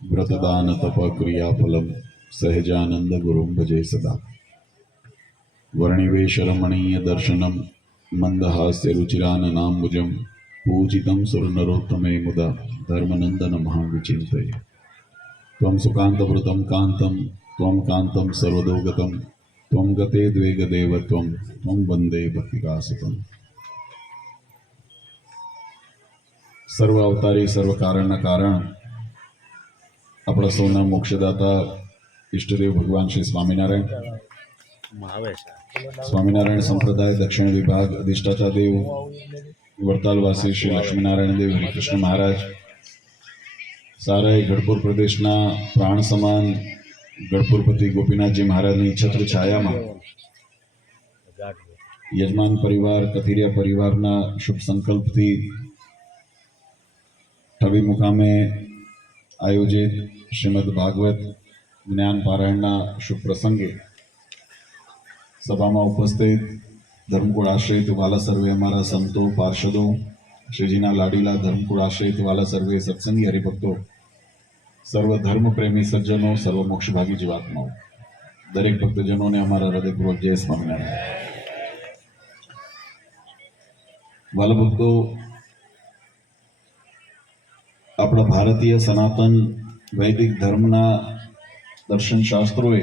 व्रतदान तप क्रियाफलम सहजानंद गुरुं भजे सदा। वर्णिवेश रमणीय दर्शनम मंदहास्य रुचिराननाम्बुजं पूजितं सुरनरोत्तमे मुदा धर्मनंदन महाविचिन्तये। त्वं सुकान्तवृतं कान्तं त्वं कान्तं सर्वदोगतं त्वं गते द्वेगदेव त्वं वन्दे भक्तिकासुतं। सर्व अवतारी सर्व कारण कारण अपना सौना मोक्षदाता इष्टदेव भगवान श्री स्वामीनारायण स्वामीनारायण संप्रदाय दक्षिण विभाग अधिष्ठाता देव वरतालवासी श्री लक्ष्मीनारायण देव हरिकृष्ण महाराज सारा गढ़पुर प्रदेशना प्राण समान गढ़पुरपति गोपीनाथजी महाराजनी छत्र छायामां यजमान परिवार कथीरिया परिवारना शुभ संकल्पथी ठवी मुकामे आयोजित श्रीमद भागवत ज्ञान पारायणना शुभ प्रसंगे सभा में उपस्थित धर्मकुल आश्रित वाला सर्वे अमारा संतो पार्षदों श्रीजीना लाडीला धर्मकुल आश्रित वाला सर्वे सत्संगी हरिभक्तों सर्व धर्म प्रेमी सज्जनों सर्व मोक्ष भागी जीवात्माओं दरेक भक्तजनों ने हमारा हृदयपूर्वक जय स्वामीनारायण। वाला भक्तों अपना भारतीय सनातन वैदिक धर्मना दर्शन शास्त्रोए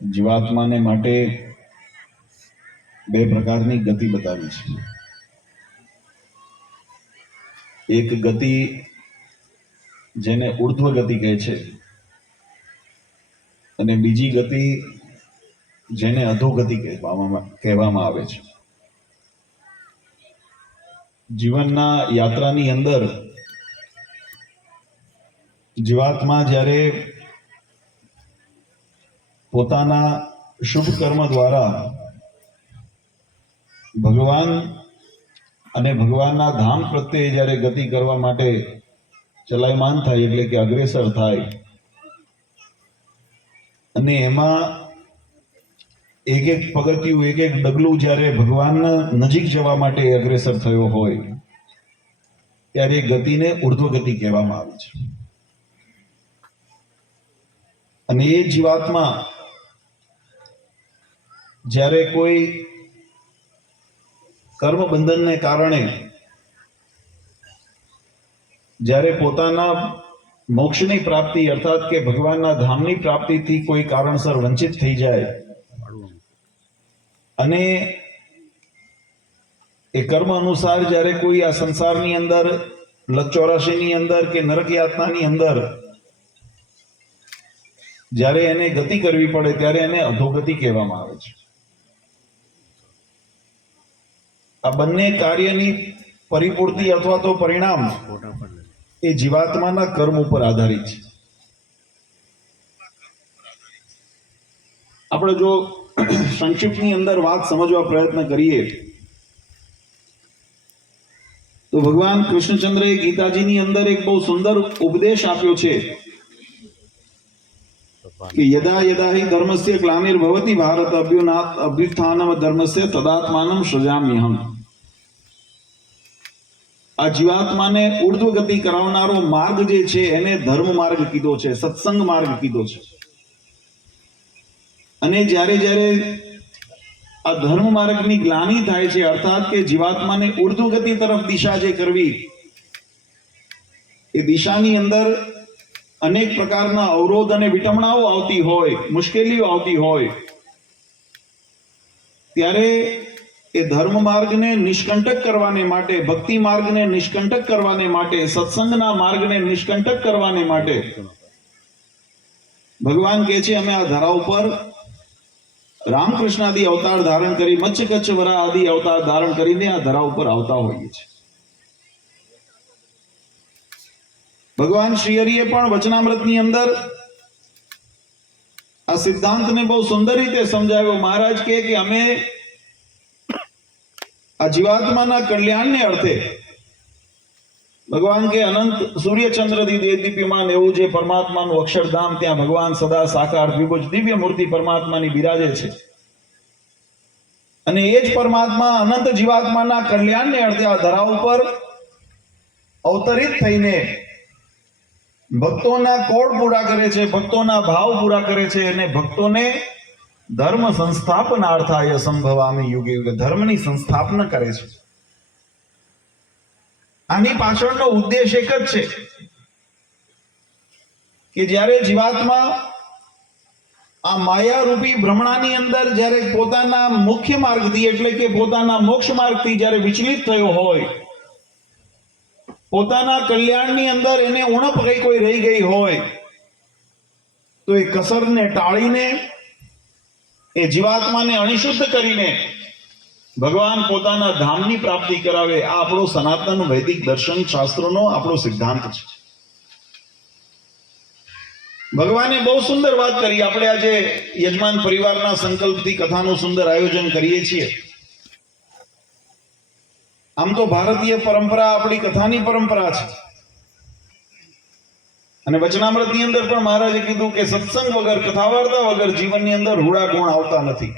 जीवात्मा ने माटे बे प्रकारनी गति बतावी छे। एक गति जेने ऊर्ध्व गति कहे छे अने बीजी गति जेने अधोगति कहेवामां आवे छे। जीवनना यात्रानी अंदर जीवात्मा ज्यारे पोताना शुभ कर्म द्वारा भगवान अने भगवानना धाम प्रत्ये ज्यारे गति करवा माटे चलायमान थाय एटले के अग्रेसर थाय अने एमां एक एक पगथियुं एक एक डगलुं ज्यारे भगवानना नजीक जवा माटे अग्रेसर थयो होय त्यारे गतिने ऊर्ध्व गति कहेवामां आवे छे। अने ए जीवात्मा ज्यारे कोई कर्म बंधन ने कारणे ज्यारे पोताना मोक्षनी प्राप्ति अर्थात के भगवानना धामनी प्राप्ति थी कोई कारणसर वंचित थई जाए अने ए कर्म अनुसार ज्यारे कोई आ संसारनी अंदर लक-84 अंदर के नरक यातनानी अंदर ज्यारे एने गति करवी पड़े त्यारे एने अधोगति कहेवामां आवे छे। आ बंने कार्यनी परिपूर्ति अथवा तो परिणाम ए जीवात्माना कर्म पर आधारित छे। આપણે જો સંક્ષિપ્તની અંદર વાત સમજવા પ્રયત્ન કરીએ તો ભગવાન કૃષ્ણચંદ્રએ ગીતાજીની અંદર એક બહુ સુંદર ઉપદેશ આપ્યો છે कि यदा यदा हि धर्मस्य ग्लानिर्भवति भारत अभ्युत्थानम धर्मस्य तदात्मानं सृजाम्यहम्। आ जीवात्माने ऊर्ध्व गति करावनारो मार्ग जे छे एने धर्म मार्ग कीधो छे, सत्संग मार्ग कीधो छे। अने ज्यारे ज्यारे आ धर्म मार्गनी ग्लानि थाय छे अर्थात के जीवात्माने ऊर्ध्व गति तरफ दिशा जे करवी ए दिशानी अंदर अनेक प्रकारना अवरोध अने विटमणाओ आवती होय मुश्केलीओ आवती होय त्यारे ए धर्म मार्ग ने निष्कंटक करवाने माटे भक्ति मार्ग ने निष्कंटक करवाने माटे सत्संगना मार्ग ने निष्कंटक करवाने माटे भगवान कहे छे अमे आ धरा पर रामकृष्ण आदि अवतार धारण करी मत्स्य कच्छ वरा आदि अवतार धारण करीने आ धरा पर आवता होईए छे। भगवान श्री हरिए पण वचनामृतनी अंदर आ सिद्धांत ने बहुत सुंदर रीते समझाव्यो। महाराज कहे कि अमे आ जीवात्माना कल्याणने अर्थे भगवान के अनंत सूर्य चंद्र दी दीप्यमान एवं जे परमात्मानुं अक्षरधाम त्यां भगवान सदा साकार द्विभुज दिव्य मूर्ति परमात्मानी बिराजे छे अने ए ज परमात्मा अनंत जीवात्माना कल्याणने अर्थे आ धरा उपर અવતરિત થઈને ભક્તોના કોડ પૂરા કરે છે, ભક્તોના ભાવ પૂરા કરે છે અને ભક્તોને ધર્મ સંસ્થાપનાર્થાય સંભવામી યુગે યુગે ધર્મની સંસ્થાપના કરે છે. આની પાછળનો ઉદ્દેશ એક જ છે કે જ્યારે જીવાત્મા આ માયારૂપી ભ્રમણાની અંદર જ્યારે પોતાના મુખ્ય માર્ગથી એટલે કે પોતાના મોક્ષ માર્ગથી જ્યારે વિચલિત થયો હોય, પોતાના કલ્યાણની અંદર એને ઉણપ કોઈ રહી ગઈ હોય, તો એ કસરને ટાળીને એ જીવાત્માને અણિશુદ્ધ કરીને ભગવાન પોતાના ધામની પ્રાપ્તિ કરાવે. આ આપણો સનાતન વૈદિક દર્શન શાસ્ત્રોનો આપણો સિદ્ધાંત છે. ભગવાને બહુ સુંદર વાત કરી. આપણે આજે યજમાન પરિવારના સંકલ્પથી કથાનું સુંદર આયોજન કરીએ છીએ. આમ તો ભારતીય પરંપરા આપણી કથાની પરંપરા છે અને વચનામૃતની અંદર પણ મહારાજે કીધું કે સત્સંગ વગર, કથા વાર્તા વગર જીવનની અંદર રૂડા ગુણ આવતા નથી.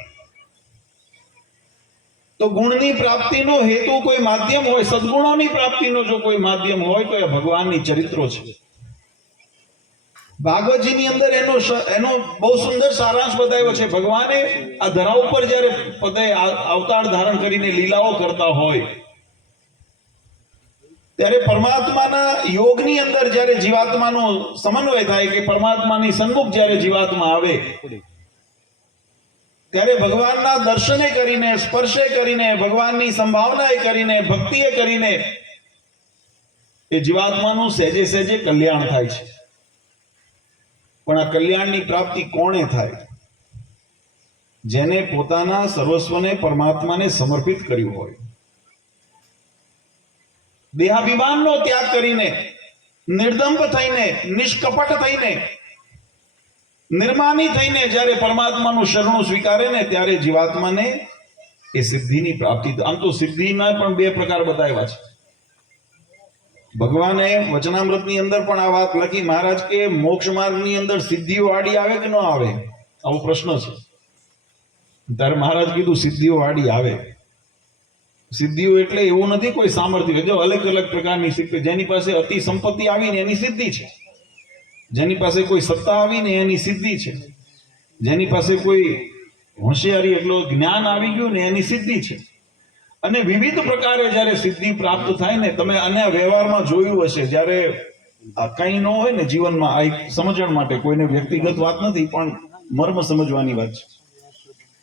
તો ગુણની પ્રાપ્તિનો હેતુ કોઈ માધ્યમ હોય, સદગુણોની પ્રાપ્તિનો જો કોઈ માધ્યમ હોય તો એ ભગવાનની ચરિત્રો છે. ભાગવતજીની અંદર એનો બહુ સુંદર સારાંશ બતાવ્યો છે. ભગવાને આ ધરા ઉપર જ્યારે પદે અવતાર ધારણ કરીને લીલાઓ કરતા હોય ત્યારે પરમાત્માના યોગની અંદર જ્યારે જીવાત્માનો સમન્વય થાય કે પરમાત્માની સન્મુખ જ્યારે જીવાત્મા આવે ત્યારે ભગવાનના દર્શને કરીને, સ્પર્શે કરીને, ભગવાનની સંભાવનાએ કરીને, ભક્તિએ કરીને એ જીવાત્માનું સહેજે સહેજે કલ્યાણ થાય છે. પણ આ કલ્યાણની પ્રાપ્તિ કોણે થાય? જેને પોતાના સર્વસ્વને પરમાત્માને સમર્પિત કર્યું હોય, દેહાભિમાનનો ત્યાગ કરીને, નિર્દંભ થઈને, નિષ્કપટ થઈને, નિર્માની થઈને જ્યારે પરમાત્માનું શરણું સ્વીકારે ને ત્યારે જીવાત્માને એ સિદ્ધિની પ્રાપ્તિ. આમ તો સિદ્ધિના પણ બે પ્રકાર બતાવ્યા છે. ભગવાને વચનામૃતની અંદર પણ આ વાત લખી. મહારાજ કે મોક્ષ માર્ગની અંદર સિદ્ધિઓ આડી આવે કે ન આવે, આવો પ્રશ્ન છે. ત્યારે મહારાજ કીધું સિદ્ધિઓ આડી આવે. સિદ્ધિઓ એટલે એવું નથી કોઈ સામર્થ્ય. જો અલગ અલગ પ્રકારની સિદ્ધિ, જેની પાસે અતિ સંપત્તિ આવીને એની સિદ્ધિ છે, જેની પાસે કોઈ સત્તા આવીને એની સિદ્ધિ છે, જેની પાસે કોઈ હોશિયારી એટલો જ્ઞાન આવી ગયું ને એની સિદ્ધિ છે. અને વિવિધ પ્રકારે જ્યારે સિદ્ધિ પ્રાપ્ત થાય ને, તમે અન્ય વ્યવહારમાં જોયું હશે, જ્યારે કંઈ ન હોય ને જીવનમાં, આ એક સમજણ માટે, કોઈને વ્યક્તિગત વાત નથી પણ મર્મ સમજવાની વાત છે.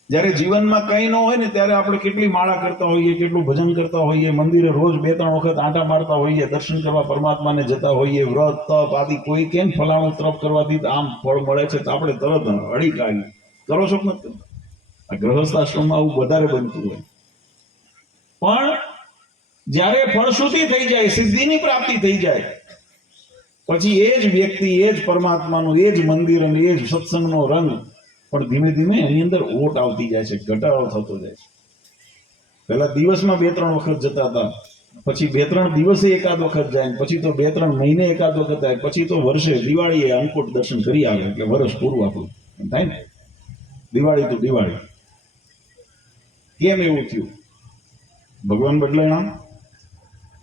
જ્યારે જીવનમાં કંઈ ન હોય ને ત્યારે આપણે કેટલી માળા કરતા હોઈએ, કેટલું ભજન કરતા હોઈએ, મંદિરે રોજ 2-3 વખત આંટા મારતા હોઈએ, દર્શન કરવા પરમાત્માને જતા હોઈએ, વ્રત તપ આદિ કોઈ કેમ ફલાણું તપ કરવાથી આમ ફળ મળે છે તો આપણે તરત અડી કાઢીએ. કરો છો કે નથી? આ ગૃહસ્થ આશ્રમમાં આવું વધારે બનતું હોય. પણ જ્યારે ફળશ્રુતિ થઈ જાય, સિદ્ધિની પ્રાપ્તિ થઈ જાય, પછી એ જ વ્યક્તિ, એ જ પરમાત્માનું, એ જ મંદિર અને એ જ સત્સંગનો રંગ પણ ધીમે ધીમે એની અંદર ઓટ આવતી જાય છે, ઘટાડો થતો જાય છે. પહેલા દિવસમાં 2-3 વખત જતા હતા, પછી 2-3 દિવસે એકાદ વખત જાય, પછી તો 2-3 મહિને એકાદ વખત જાય, પછી તો વર્ષે દિવાળીએ અંકુટ દર્શન કરી આવે એટલે વર્ષ પૂરું આપણું થાય ને. દિવાળી તો દિવાળી. કેમ એવું થયું? ભગવાન બદલાણા?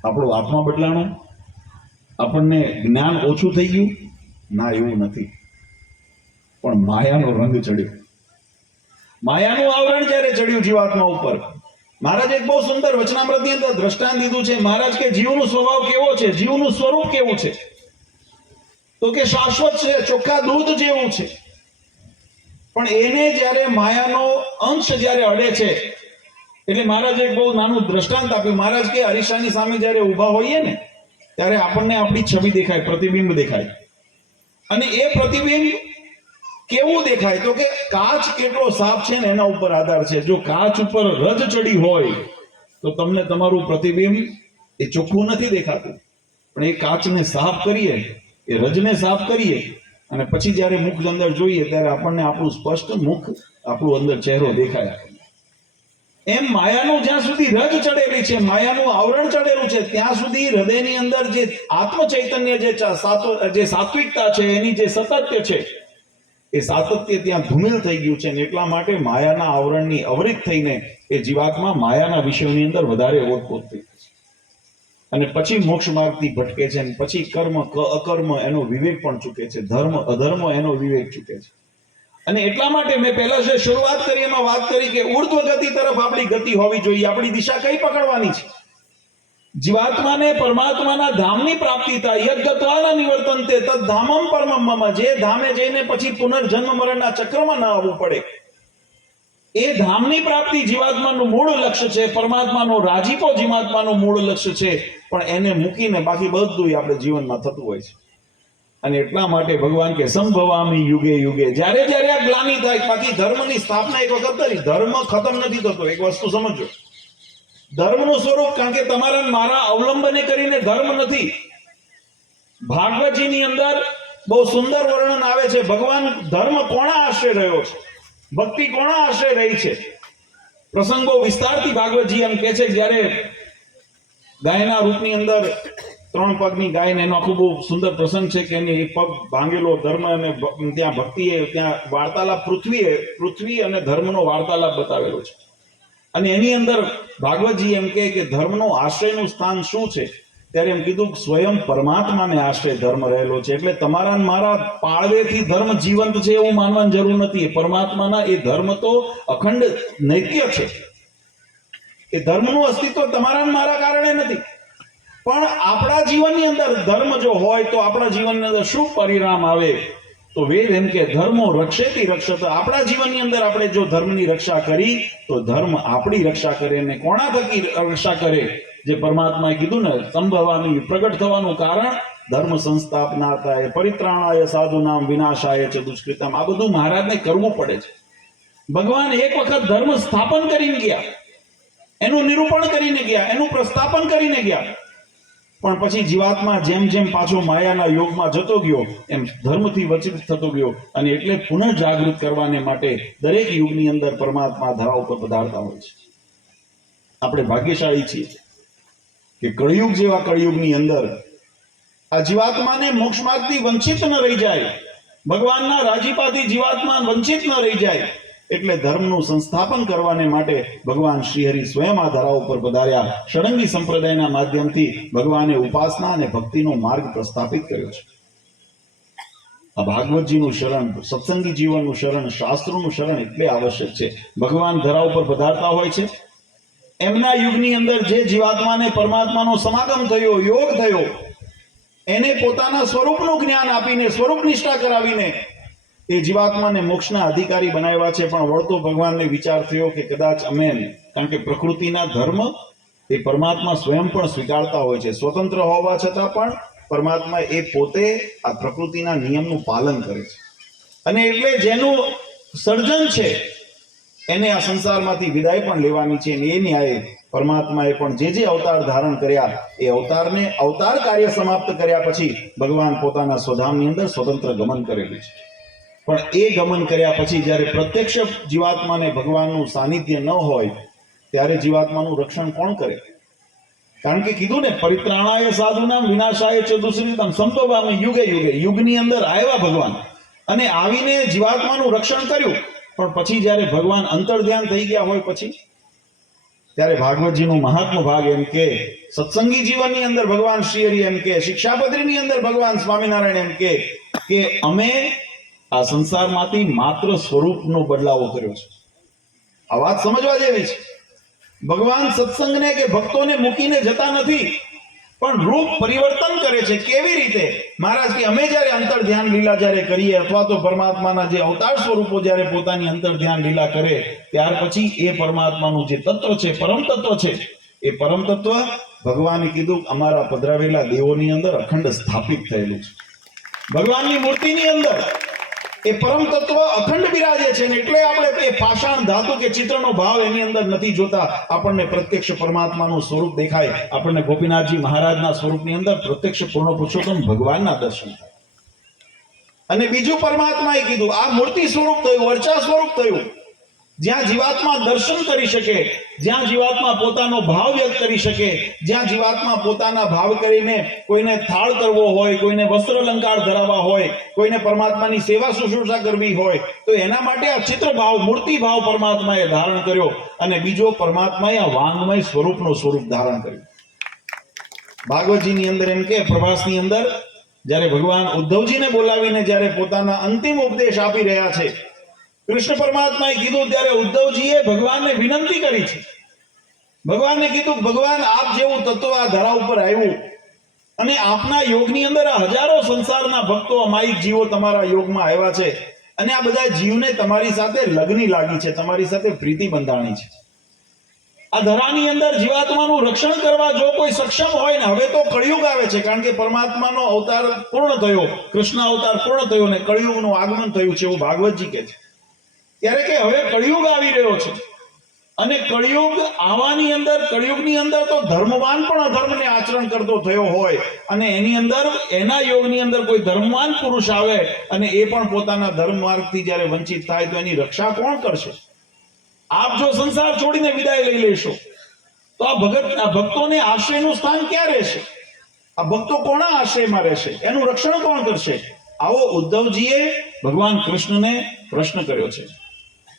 આપણો આત્મા બદલાણો? આપણને જ્ઞાન ઓછું થઈ ગયું? ના, એવું નથી. પણ માયાનો રંગ ચડ્યો. માયાનું આવરણ જ્યારે ચડ્યું જીવાત્મા ઉપર, મહારાજ એક બહુ સુંદર વચનામૃતની અંદર દ્રષ્ટાંત દીધું છે. મહારાજ કે જીવનો સ્વભાવ કેવો છે, જીવનું સ્વરૂપ કેવું છે? તો કે શાશ્વત છે, ચોખ્ખા દૂધ જેવું છે. પણ એને જ્યારે માયાનો અંશ જ્યારે અડે છે, એટલે મહારાજે એક બહુ નાનું દ્રષ્ટાંત આપ્યું. મહારાજ કે અરીસાની સામે જ્યારે ઊભા હોઈએ ને ત્યારે આપણને આપણી છબી દેખાય, પ્રતિબિંબ દેખાય. અને એ પ્રતિબિંબ કેવું દેખાય? તો કે કાચ કેટલો સાફ છે ને એના ઉપર આધાર છે. જો કાચ ઉપર રજ ચડી હોય તો તમને તમારું પ્રતિબિંબ એ ચોખ્ખું નથી દેખાતું. પણ એ કાચને સાફ કરીએ, એ રજને સાફ કરીએ અને પછી જ્યારે મુખ અંદર જોઈએ ત્યારે આપણને આપણું સ્પષ્ટ મુખ, આપણું અંદર ચહેરો દેખાય. એમ માયાનું જ્યાં સુધી રજ ચડેલી છે, માયાનું આવરણ ચડેલું છે, ત્યાં સુધી હૃદયની અંદર જે આત્મ ચૈતન્ય, જે સાત્વિકતા છે, એની જે સાતત્ય છે, એ સાતત્ય ત્યાં ધૂમિલ થઈ ગયું છે. ને એટલા માટે માયાના આવરણની અવરિત થઈને એ જીવાત્મા માયાના વિષયોની અંદર વધારે ઓતપોત થઈ છે. અને પછી મોક્ષ માર્ગથી ભટકે છે, અને પછી કર્મ અકર્મ એનો વિવેક પણ ચૂકે છે, ધર્મ અધર્મ એનો વિવેક ચૂકે છે. અને એટલા માટે મેં પહેલા જે શરૂઆત કરી એમાં વાત કરી કે ઉર્ધ્વ ગતિ તરફ આપણી ગતિ હોવી જોઈએ. આપણી દિશા કઈ પકડવાની છે? જીવાત્માને પરમાત્માના ધામની પ્રાપ્તિ થાય. યદ્ગત્વા નિવર્તન્તે તદ ધામમ પરમમ મમ. જે ધામે જઈને પછી પુનર્જન્મ મરણના ચક્રમાં ના આવવું પડે, એ ધામની પ્રાપ્તિ જીવાત્માનું મૂળ લક્ષ્ય છે. પરમાત્માનો રાજીપો જીવાત્માનું મૂળ લક્ષ્ય છે. પણ એને મૂકીને બાકી બધું આપણે જીવનમાં થતું હોય છે. અને એટલા માટે ભગવાન કે સંભવામી યુગે યુગે. જ્યારે જ્યારે આ ગ્લાનિ થાય, બાકી ધર્મની સ્થાપના એક વખત કરી, ધર્મ ખતમ નથી થતો. એક વસ્તુ સમજો, ધર્મનું સ્વરૂપ, કારણ કે તમારા મારા અવલંબને કરીને ધર્મ નથી. ભાગવતજીની અંદર બહુ સુંદર વર્ણન આવે છે. ભગવાન ધર્મ કોના આશ્રય રહ્યો છે, ભક્તિ કોના આશ્રય રહી છે. પ્રસંગો વિસ્તારથી ભાગવતજી એમ કહે છે કે જ્યારે ગાયના રૂપની અંદર 3 પગની ગાય, એનો આખો બહુ સુંદર પ્રસંગ છે કે એની એક પગ ભાંગેલો ધર્મ, અને ત્યાં ભક્તિએ, ત્યાં વાર્તાલાપ પૃથ્વી અને ધર્મનો વાર્તાલાપ બતાવેલો છે. અને એની અંદર ભાગવતજી એમ કહે કે ધર્મનો આશ્રયનું સ્થાન શું છે? ત્યારે એમ કીધું સ્વયં પરમાત્માને આશ્રય ધર્મ રહેલો છે. એટલે તમારા મારા પાળવેથી ધર્મ જીવંત છે એવું માનવાની જરૂર નથી. પરમાત્માના એ ધર્મ તો અખંડ નૈત્ય છે. એ ધર્મનું અસ્તિત્વ તમારા મારા કારણે નથી. પણ આપણા જીવનની અંદર ધર્મ જો હોય તો આપણા જીવનની અંદર શું પરિણામ આવે? તો વેદ એમ કે ધર્મો રક્ષેતી રક્ષત. આપણા જીવનની અંદર આપણે જો ધર્મની રક્ષા કરી તો ધર્મ આપણી રક્ષા કરે. ને કોના થકી રક્ષા કરે? જે પરમાત્માએ કીધું ને, સંભવાની, પ્રગટ થવાનું કારણ ધર્મ સંસ્થાપનાય પરિત્રાણાય સાધુનામ વિનાશાય ચ દુષ્કૃતામ. આ બધું મહારાજને કરવું પડે છે. ભગવાન એક વખત ધર્મ સ્થાપન કરીને ગયા, એનું નિરૂપણ કરીને ગયા, એનું પ્રસ્થાપન કરીને ગયા. પણ પછી જીવાત્મા જેમ જેમ પાછો માયાના યોગમાં જતો ગયો, એમ ધર્મથી વંચિત થતો ગયો. અને એટલે પુનઃજાગૃત કરવાને માટે દરેક યુગની અંદર પરમાત્મા ધરા ઉપર પધારતા હોય છે. આપણે ભાગ્યશાળી છીએ કે કળિયુગ જેવા કળિયુગની અંદર આ જીવાત્માને મોક્ષ માર્ગથી વંચિત ન રહી જાય, ભગવાનના રાજીપાથી જીવાત્મા વંચિત ન રહી જાય. એટલે ધર્મનું સંસ્થાપન કરવાને માટે ભગવાન શ્રીહરિ સ્વયં આ ધરા ઉપર પધાર્યા. ષડંગી સંપ્રદાયના માધ્યમથી ભગવાને ઉપાસના અને ભક્તિનો માર્ગ પ્રસ્થાપિત કર્યો છે. આ ભાગવતજીનું શરણ, સત્સંગી જીવનનું શરણ, શાસ્ત્રોનું શરણ એટલે આવશ્યક છે. ભગવાન ધરા ઉપર પધારતા હોય છે. એમના યુગની અંદર જે જીવાત્માને પરમાત્માનો સમાગમ થયો, યોગ થયો, એને પોતાના સ્વરૂપનું જ્ઞાન આપીને, સ્વરૂપ નિષ્ઠા કરાવીને એ જીવાત્માને મોક્ષના અધિકારી બનાવ્યા છે. પણ વળતો ભગવાનને વિચાર થયો કે કદાચ અમે, કારણ કે પ્રકૃતિના ધર્મ એ પરમાત્મા સ્વયં પણ સ્વીકારતા હોય છે. સ્વતંત્ર હોવા છતાં પણ પરમાત્મા એ પોતે આ પ્રકૃતિના નિયમનું પાલન કરે છે. અને એટલે જેનું સર્જન છે એને આ સંસારમાંથી વિદાય પણ લેવાની છે. અને એ ન્યાયે પરમાત્માએ પણ જે અવતાર ધારણ કર્યા, એ અવતારને, અવતાર કાર્ય સમાપ્ત કર્યા પછી ભગવાન પોતાના સ્વધામની અંદર સ્વતંત્ર ગમન કરેલું છે. પણ એ ગમન કર્યા પછી જ્યારે પ્રત્યક્ષ જીવાત્માને ભગવાનનું સાનિધ્ય ન હોય, ત્યારે જીવાત્માનું રક્ષણ કોણ કરે? કારણ કે કીધું ને, પરિત્રાણાય સાધુનામ વિનાશાય ચ દુષ્કૃતામ. સંભવામી યુગે યુગે. યુગની અંદર આવ્યા ભગવાન અને આવીને જીવાત્માનું રક્ષણ કર્યું. પણ પછી જ્યારે ભગવાન અંતર્ધ્યાન થઈ ગયા હોય પછી, ત્યારે ભાગવતજીનું મહાત્મ ભાગ એમ કે, સત્સંગી જીવનની અંદર ભગવાન શ્રીહરિ એમ કે, શિક્ષાપત્રીની અંદર ભગવાન સ્વામિનારાયણ એમ કે અમે આ સંસારમાંથી માત્ર સ્વરૂપનો બદલાવો કર્યો છે. આ વાત સમજવા જેવી છે. ભગવાન સત્સંગને કે ભક્તોને મૂકીને જતા નથી, પણ રૂપ પરિવર્તન કરે છે. કેવી રીતે? મહારાજ કે અમે જ્યારે અંતર ધ્યાન લીલા જ્યારે કરીએ, અથવા તો પરમાત્માના જે અવતાર સ્વરૂપો જ્યારે પોતાની અંતર ધ્યાન લીલા કરે, ત્યાર પછી એ પરમાત્માનું જે તત્વ છે, પરમ તત્વ છે, એ પરમ તત્વ ભગવાને કીધું અમારા પધરાવેલા દેવોની અંદર અખંડ સ્થાપિત થયેલું છે. ભગવાનની મૂર્તિની અંદર એ પરમ તત્વ અખંડ બિરાજે છે. ને એટલે આપણે એ પાષાણ ધાતુ કે ચિત્રનો ભાવ એની અંદર નથી જોતા. આપણને પ્રત્યક્ષ પરમાત્માનું સ્વરૂપ દેખાય. આપણને ગોપીનાથજી મહારાજના સ્વરૂપની અંદર પ્રત્યક્ષ પૂર્ણ પુરુષોત્તમ ભગવાનના દર્શન થાય. અને બીજું પરમાત્માએ કીધું આ મૂર્તિ સ્વરૂપ થયું, વર્ચા સ્વરૂપ થયું. જ્યાં જીવાત્મા દર્શન કરી શકે, જ્યાં જીવાત્મા પોતાનો ભાવ વ્યક્ત કરી શકે, જ્યાં જીવાત્મા પોતાના ભાવ કરીને કોઈને થાળ કરવો હોય, કોઈને વસ્ત્ર અલંકાર ધરાવવા હોય, કોઈને પરમાત્માની સેવા શુશ્રૂષા કરવી હોય, તો એના માટે આ ચિત્ર ભાવ, મૂર્તિ ભાવ પરમાત્માએ ધારણ કર્યો. અને બીજો પરમાત્માએ આ વાંગમય સ્વરૂપનો સ્વરૂપ ધારણ કર્યું. ભાગવતજીની અંદર એમ કે પ્રભાસની અંદર જ્યારે ભગવાન ઉદ્ધવજીને બોલાવીને જ્યારે પોતાના અંતિમ ઉપદેશ આપી રહ્યા છે, કૃષ્ણ પરમાત્માએ કીધું ત્યારે ઉદ્ધવજીએ ભગવાનને વિનંતી કરી છે. ભગવાનને કીધું, ભગવાન આપ જેવું તત્વ આ ધરા ઉપર આવ્યું અને આપના યોગની અંદર આ હજારો સંસારના ભક્તો અમાયિક જીવો તમારા યોગમાં આવ્યા છે અને આ બધા જીવને તમારી સાથે લગ્ની લાગી છે, તમારી સાથે પ્રીતિ બંધાણી છે. આ ધરાની અંદર જીવાત્માનું રક્ષણ કરવા જો કોઈ સક્ષમ હોય ને, હવે તો કળિયુગ આવે છે, કારણ કે પરમાત્માનો અવતાર પૂર્ણ થયો, કૃષ્ણ અવતાર પૂર્ણ થયો ને કળિયુગનું આગમન થયું છે એવું ભાગવતજી કહે છે. ત્યારે કે હવે કળિયુગ આવી રહ્યો છે અને કળિયુગ આવવાની અંદર, કળિયુગની અંદર તો ધર્મવાન પણ અધર્મને આચરણ કરતો થયો હોય અને એની અંદર એના યોગની અંદર કોઈ ધર્મવાન પુરુષ આવે અને એ પણ પોતાના ધર્મ માર્ગથી જ્યારે વંચિત થાય તો એની રક્ષા કોણ કરશે? આપ જો સંસાર છોડીને વિદાય લઈ લેશો તો આ ભક્તોને આશ્રયનું સ્થાન ક્યાં રહેશે? આ ભક્તો કોના આશ્રયમાં રહેશે? એનું રક્ષણ કોણ કરશે? આવો ઉદ્ધવજીએ ભગવાન કૃષ્ણને પ્રશ્ન કર્યો છે.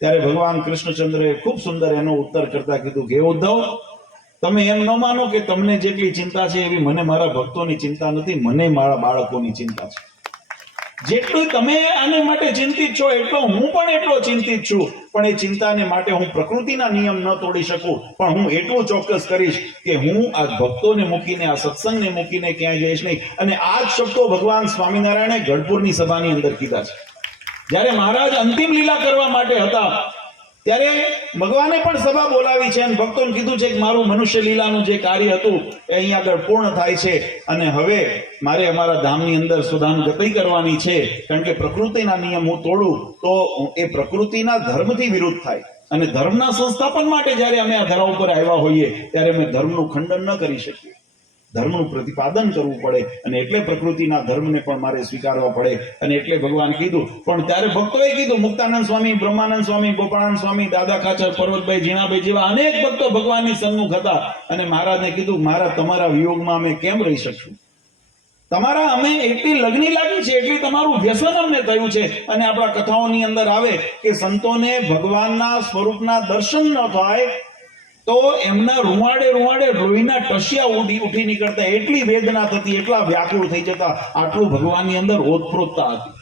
ત્યારે ભગવાન કૃષ્ણચંદ્રએ ખૂબ સુંદર એનો ઉત્તર કરતા કીધું કે, હે ઉદ્ધવ, તમે એમ ન માનો કે તમને જેટલી ચિંતા છે એવી મને મારા ભક્તોની ચિંતા નથી, મને મારા બાળકોની ચિંતા છે. જેટલું તમે આને માટે ચિંતિત છો એટલો હું પણ એટલો ચિંતિત છું, પણ એ ચિંતાને માટે હું પ્રકૃતિના નિયમ ન તોડી શકું, પણ હું એટલું ચોક્કસ કરીશ કે હું આ ભક્તોને મૂકીને, આ સત્સંગને મૂકીને ક્યાંય જઈશ નહીં. અને આ જ શબ્દો ભગવાન સ્વામિનારાયણે ગઢપુરની સભાની અંદર કીધા છે. જ્યારે મહારાજ અંતિમ લીલા કરવા માટે હતા ત્યારે ભગવાને પણ સભા બોલાવી છે અને ભક્તોને કીધું છે કે મારું મનુષ્ય લીલાનું જે કાર્ય હતું એ અહીં આગળ પૂર્ણ થાય છે અને હવે મારે અમારા ધામની અંદર સુધામ ગતિ કરવાની છે, કારણ કે પ્રકૃતિના નિયમ હું તોડું તો એ પ્રકૃતિના ધર્મથી વિરુદ્ધ થાય અને ધર્મના સંસ્થાપન માટે જ્યારે અમે આ ધરા ઉપર આવ્યા હોઈએ ત્યારે અમે ધર્મનું ખંડન ન કરી શકીએ, ધર્મનું પ્રતિપાદન કરવું પડે અને એટલે પ્રકૃતિના ધર્મને પણ મારે સ્વીકારવા પડે. અને એટલે ભગવાન કીધું. પણ ત્યારે ભક્તોએ કીધું, મુક્તાનંદ સ્વામી, બ્રહ્માનંદ સ્વામી, ગોપાળાનંદ સ્વામી, દાદા ખાચર, પર્વતભાઈ, જીણાભાઈ જેવા અનેક ભક્તો ભગવાનની સન્મુખ હતા અને મહારાજને કીધું, મહારાજ તમારા વિયોગમાં અમે કેમ રહી શકશું? તમારા અમે એટલી લગ્ની લાગી છે, એટલી તમારું વ્યસન અમને થયું છે. અને આપણા કથાઓની અંદર આવે કે સંતોને ભગવાનના સ્વરૂપના દર્શન ન થાય તો એમના રૂવાડે લોહીના ટસિયા ઉઠી નીકળતા, એટલી વેદના થતી, એટલા વ્યાકુળ થઈ જતા. આટલું ભગવાનની અંદર ઓતપ્રોતતા હતી.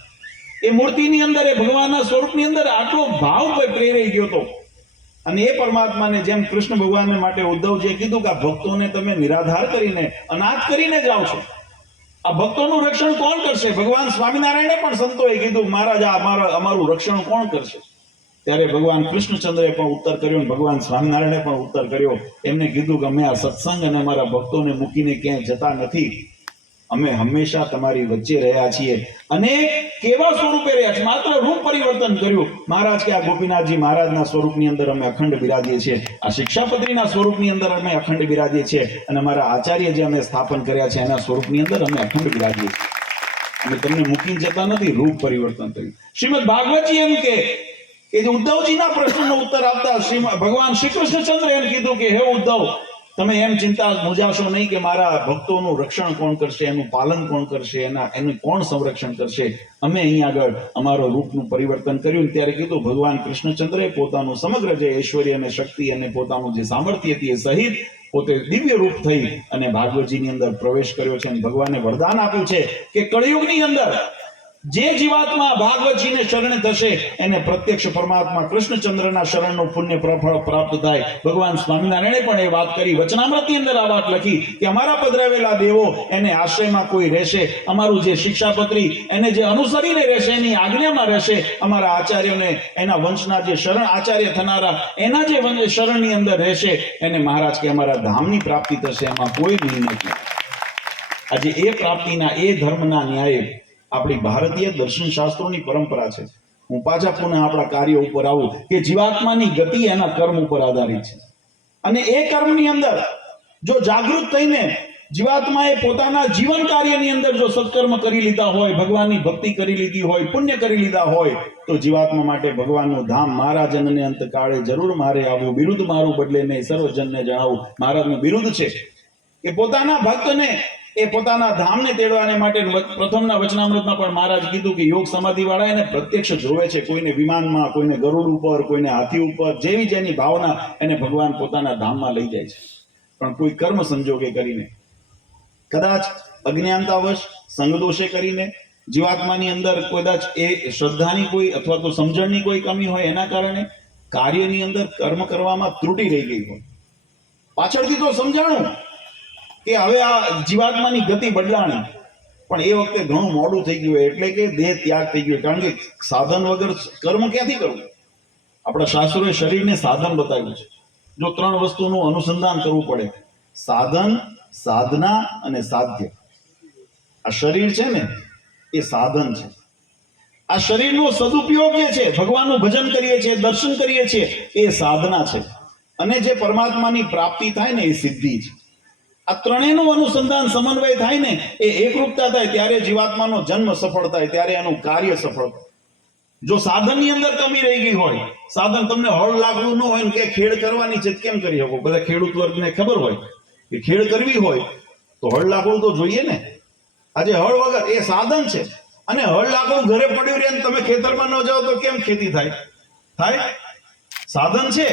એ મૂર્તિની અંદર, એ ભગવાનના સ્વરૂપની અંદર આટલો ભાવ પ્રેરાઈ ગયો હતો. અને એ પરમાત્માને જેમ કૃષ્ણ ભગવાનને માટે ઉદ્ધવજીએ કીધું કે આ ભક્તોને તમે નિરાધાર કરીને, અનાથ કરીને જાઓ છો, આ ભક્તોનું રક્ષણ કોણ કરશે? ભગવાન સ્વામિનારાયણે પણ સંતોએ કીધું, મહારાજ અમારું રક્ષણ કોણ કરશે? ત્યારે ભગવાન કૃષ્ણચંદ્રએ પણ ઉત્તર કર્યો, ભગવાન સ્વામિનારાયણે પણ ઉત્તર કર્યો. એમને કીધું કે અમે આ સત્સંગ અને અમારા ભક્તોને મૂકીને ક્યાંય જતા નથી, અમે હંમેશા તમારી વચ્ચે રહ્યા છીએ. અને કેવા સ્વરૂપે રહ્યા છે? માત્ર રૂપ પરિવર્તન કર્યું. મહારાજ કે આ ગોપીનાથજી મહારાજના સ્વરૂપની અંદર અમે અખંડ બિરાજીએ છીએ, આ શિક્ષાપત્રીના સ્વરૂપની અંદર અમે અખંડ બિરાજીએ છીએ અને અમારા આચાર્ય જે અમે સ્થાપન કર્યા છે એના સ્વરૂપની અંદર અમે અખંડ બિરાજીએ છીએ. અમે તમને મૂકીને જતા નથી, રૂપ પરિવર્તન કર્યું. શ્રીમદ ભાગવતજી એમ કે ઉદ્ધવજીના પ્રશ્નનો ઉત્તર આપતા ભગવાન શ્રી કૃષ્ણચંદ્ર એમ કીધું કે હે ઉદ્ધવ, તમે એમ ચિંતા મૂંઝાશો નહીં કે મારા ભક્તોનું રક્ષણ કોણ કરશે, એનું પાલન કોણ કરશે, એનું કોણ સંરક્ષણ કરશે. અમે અહીં આગળ અમારો રૂપનું પરિવર્તન કર્યું. ત્યારે કીધું ભગવાન કૃષ્ણચંદ્રે પોતાનું સમગ્ર જે ઐશ્વર્ય અને શક્તિ અને પોતાનું જે સામર્થ્ય હતી એ સહિત પોતે દિવ્ય રૂપ થઈ અને ભાગવતજીની અંદર પ્રવેશ કર્યો છે. અને ભગવાને વરદાન આપ્યું છે કે કળિયુગની અંદર જે જીવાત્મા ભાગવતજીને શરણે થશે એને પ્રત્યક્ષ પરમાત્મા કૃષ્ણચંદ્રના શરણનું પુણ્ય પ્રાપ્ત થાય. ભગવાન સ્વામિનારાયણે પણ એ વાત કરી, વચનામૃતની અંદર આ વાત લખી કે અમારા પધરાવેલા દેવો એને આશ્રયમાં કોઈ રહેશે, અમારું જે શિક્ષાપત્રી એને જે અનુસરીને રહેશે, એની આજ્ઞામાં રહેશે, અમારા આચાર્યોને એના વંશના જે શરણ આચાર્ય થનારા એના જે શરણની અંદર રહેશે, એને મહારાજ કે અમારા ધામની પ્રાપ્તિ થશે, એમાં કોઈ નિર્ણય નથી. આજે એ પ્રાપ્તિના, એ ધર્મના ન્યાય આપણી ભારતીય દર્શન શાસ્ત્રોની પરંપરા છે. હું પાછા પુનઃ આપણા કાર્ય ઉપર આવું કે જીવાત્માની ગતિ એના કર્મ ઉપર આધારિત છે અને એ કર્મની અંદર જો જાગૃત થઈને જીવાત્માએ પોતાના જીવન કાર્યની અંદર જો સત્કર્મ કરી લીધા હોય, ભગવાનની ભક્તિ કરી લીધી હોય, પુણ્ય કરી લીધા હોય તો જીવાત્મા માટે ભગવાનનું ધામ મારા જનને અંતકાળે જરૂર મારે આવવું, બિરુદ મારું બદલે નહીં સર્વજનને જણાવું. મહારાજનું બિરુદ છે કે પોતાના ભક્તને એ પોતાના ધામને તેડવાને માટે પ્રથમના વચનામૃતમાં પણ મહારાજ કીધું કે યોગ સમાધિ વાળા એને પ્રત્યક્ષ જોવે છે, કોઈને વિમાનમાં, કોઈને ગરુડ ઉપર, કોઈને હાથી ઉપર, જેવી જેની ભાવના એને ભગવાન પોતાના ધામમાં લઈ જાય છે, પણ કોઈ કર્મ સંજોગે કરીને. કદાચ અજ્ઞાનતાવશ સંગદોષે કરીને જીવાત્માની અંદર કદાચ એ શ્રદ્ધાની કોઈ અથવા તો સમજણની કોઈ કમી હોય એના કારણે કાર્યની અંદર કર્મ કરવામાં ત્રુટી રહી ગઈ હોય. પાછળથી તો સમજાણું કે હવે આ જીવાત્માની ગતિ બદલાણી, પણ એ વખતે ઘણું મોડું થઈ ગયું એટલે કે દેહ ત્યાગ થઈ ગયો. કારણ કે સાધન વગર કર્મ ક્યાંથી કરવું? આપણા શાસ્ત્રોએ શરીરને સાધન બતાવ્યું છે. જો 3 વસ્તુનું અનુસંધાન કરવું પડે: સાધન, સાધના અને સાધ્ય. આ શરીર છે ને એ સાધન છે. આ શરીરનો સદુપયોગ જે છે, ભગવાનનું ભજન કરીએ છીએ, દર્શન કરીએ છીએ, એ સાધના છે. અને જે પરમાત્માની પ્રાપ્તિ થાય ને એ સિદ્ધિ છે. આ ત્રણેયનું અનુસંધાન સમન્વય થાય ને એ એકરૂપતા થાય ત્યારે જીવાત્માનો જન્મ સફળ થાય, ત્યારે એનું કાર્ય સફળ થાય. જો સાધનની અંદર કમી રહી ગઈ હોય, સાધન તમને હળ લાગવું ન હોય ને કે ખેડ કરવાની છે કેમ કરી શકો? બધા ખેડૂત વર્ગને ખબર હોય કે ખેડ કરવી હોય તો હળ લાકડું તો જોઈએ ને. આજે હળ વગર એ સાધન છે, અને હળ લાકડું ઘરે પડ્યું રહે ને તમે ખેતરમાં ન જાઓ તો કેમ ખેતી થાય? થાય. સાધન છે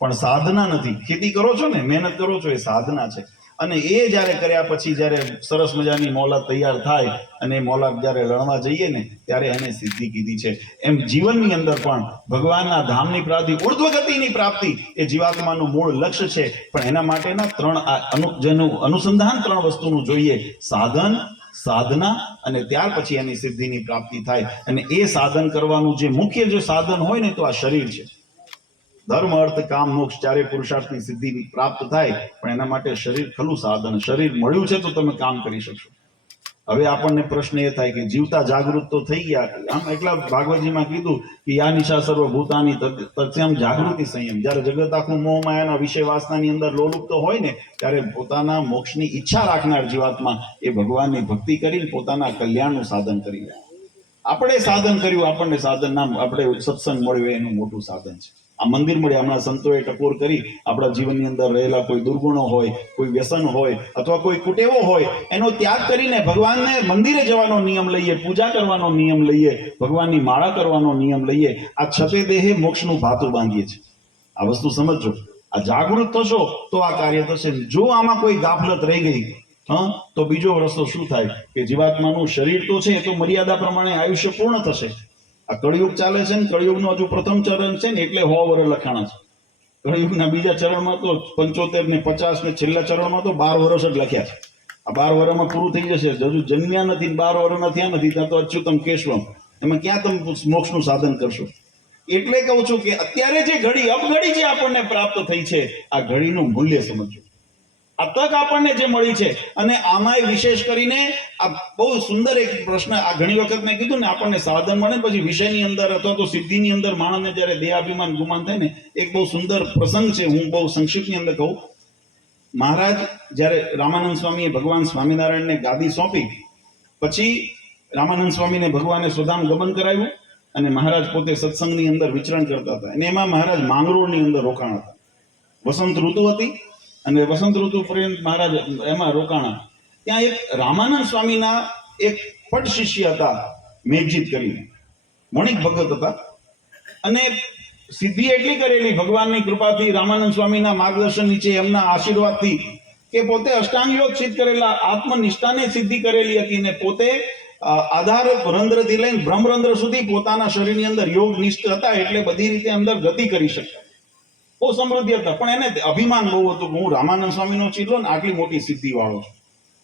પણ સાધના નથી. ખેતી કરો છો ને, મહેનત કરો છો, એ સાધના છે. અને એ જ્યારે કર્યા પછી જ્યારે સરસ મજાની મોલાદ તૈયાર થાય અને એ મોલાદ જ્યારે લણવા જઈએ ને ત્યારે એને સિદ્ધિ કીધી છે. એમ જીવનની અંદર પણ ભગવાનના ધામની પ્રાપ્તિ, ઉર્ધ્વ ગતિની પ્રાપ્તિ એ જીવાત્માનું મૂળ લક્ષ્ય છે. પણ એના માટેના જેનું અનુસંધાન 3 વસ્તુનું જોઈએ: સાધન, સાધના અને ત્યાર પછી એની સિદ્ધિની પ્રાપ્તિ થાય. અને એ સાધન કરવાનું જે મુખ્ય જે સાધન હોય ને તો આ શરીર છે. ધર્મ, અર્થ, કામ, મોક્ષ ચારે પુરુષાર્થની સિદ્ધિ પ્રાપ્ત થાય, પણ એના માટે શરીર ખલું સાધન. શરીર મળ્યું છે તો તમે કામ કરી શકશો. હવે આપણને પ્રશ્ન એ થાય કે જીવતા જાગૃત તો થઈ ગયા, આમ એટલા ભાગવતજીમાં કીધું કે યા નિશા સર્વભૂતાની તત્સ્યામ જાગૃતિ સંયમ. જ્યારે જગત આખું મોહ માયાના વિષય વાસનાની અંદર લોલુપ્ત હોય ને ત્યારે પોતાના મોક્ષની ઈચ્છા રાખનાર જીવાત્મા એ ભગવાનની ભક્તિ કરીને પોતાના કલ્યાણનું સાધન કરી લે. આપણે સાધન કર્યું, આપણને સાધન નામ આપણે સત્સંગ મળ્યો એનું મોટું સાધન છે. આ મંદિર મળ્યા, હમણાં સંતોએ ટકોર કરી આપણા જીવનની અંદર રહેલા કોઈ દુર્ગુણો હોય, કોઈ વ્યસન હોય અથવા કોઈ કુટેવો હોય, એનો ત્યાગ કરીને ભગવાનને મંદિરે જવાનો નિયમ લઈએ, પૂજા કરવાનો નિયમ લઈએ, ભગવાનની માળા કરવાનો નિયમ લઈએ. આ છતે દેહે મોક્ષનું ભાતું બાંધીએ છીએ. આ વસ્તુ સમજજો. આ જાગૃત થશો તો આ કાર્ય થશે. જો આમાં કોઈ ગાફલત રહી ગઈ તો બીજો રસ્તો શું થાય કે જીવાત્માનું શરીર તો છે તો મર્યાદા પ્રમાણે આયુષ્ય પૂર્ણ થશે. આ કળિયુગ ચાલે છે ને, કળિયુગનું હજુ પ્રથમ ચરણ છે ને એટલે 100 વર્ષ લખાણા છે. કળિયુગના બીજા ચરણમાં તો 75 ને 50 ને છેલ્લા ચરણમાં તો 12 વર્ષ જ લખ્યા છે. આ 12 વર્ષમાં પૂરું થઈ જશે. હજુ જન્મ્યા નથી, 12 વર્ષના થયા નથી, ત્યાં તો અચ્યુતમ કેશવમ. એમાં ક્યાં તમે મોક્ષનું સાધન કરશો? એટલે કહું છું કે અત્યારે જે ઘડી અપઘડી જે આપણને પ્રાપ્ત થઈ છે, આ ઘડીનું મૂલ્ય સમજજો. આ તક આપણને જે મળી છે, અને આમાંય વિશેષ કરીને આ બહુ સુંદર એક પ્રશ્ન, આ ઘણી વખત મેં કીધું ને, આપણને સાધન મળે પછી વિષયની અંદર અથવા તો સિદ્ધિની અંદર માણસને જ્યારે દેહાભિમાન ગુમાન થાય ને, એક બહુ સુંદર પ્રસંગ છે. હું બહુ સંક્ષિપ્તની અંદર કહું. મહારાજ જ્યારે રામાનંદ સ્વામીએ ભગવાન સ્વામિનારાયણને ગાદી સોંપી પછી રામાનંદ સ્વામીને ભગવાને સ્વધામ ગમન કરાવ્યું અને મહારાજ પોતે સત્સંગની અંદર વિચરણ કરતા હતા. અને એમાં મહારાજ માંગરોળની અંદર રોકાણ હતા. વસંત ઋતુ હતી અને વસંત ઋતુ પર્યંત મહારાજ એમાં રોકાણા. ત્યાં એક રામાનંદ સ્વામીના એક પટ શિષ્ય હતા, મેઘજીત કરીને, મણિક ભગત હતા. અને સિદ્ધિ એટલી કરેલી ભગવાનની કૃપાથી, રામાનંદ સ્વામીના માર્ગદર્શન નીચે, એમના આશીર્વાદથી, કે પોતે અષ્ટાંગ યોગ સિદ્ધ કરેલા, આત્મનિષ્ઠાને સિદ્ધિ કરેલી હતી. અને પોતે આધાર રંધ્રથી લઈને બ્રહ્મરંધ્ર સુધી પોતાના શરીરની અંદર યોગ નિષ્ઠ હતા. એટલે બધી રીતે અંદર ગતિ કરી શકતા, બહુ સમૃદ્ધિ હતા. પણ એને અભિમાન બહુ હતું કે હું રામાનંદ સ્વામીનો ચીલો ને આટલી મોટી સિદ્ધિ વાળો છું.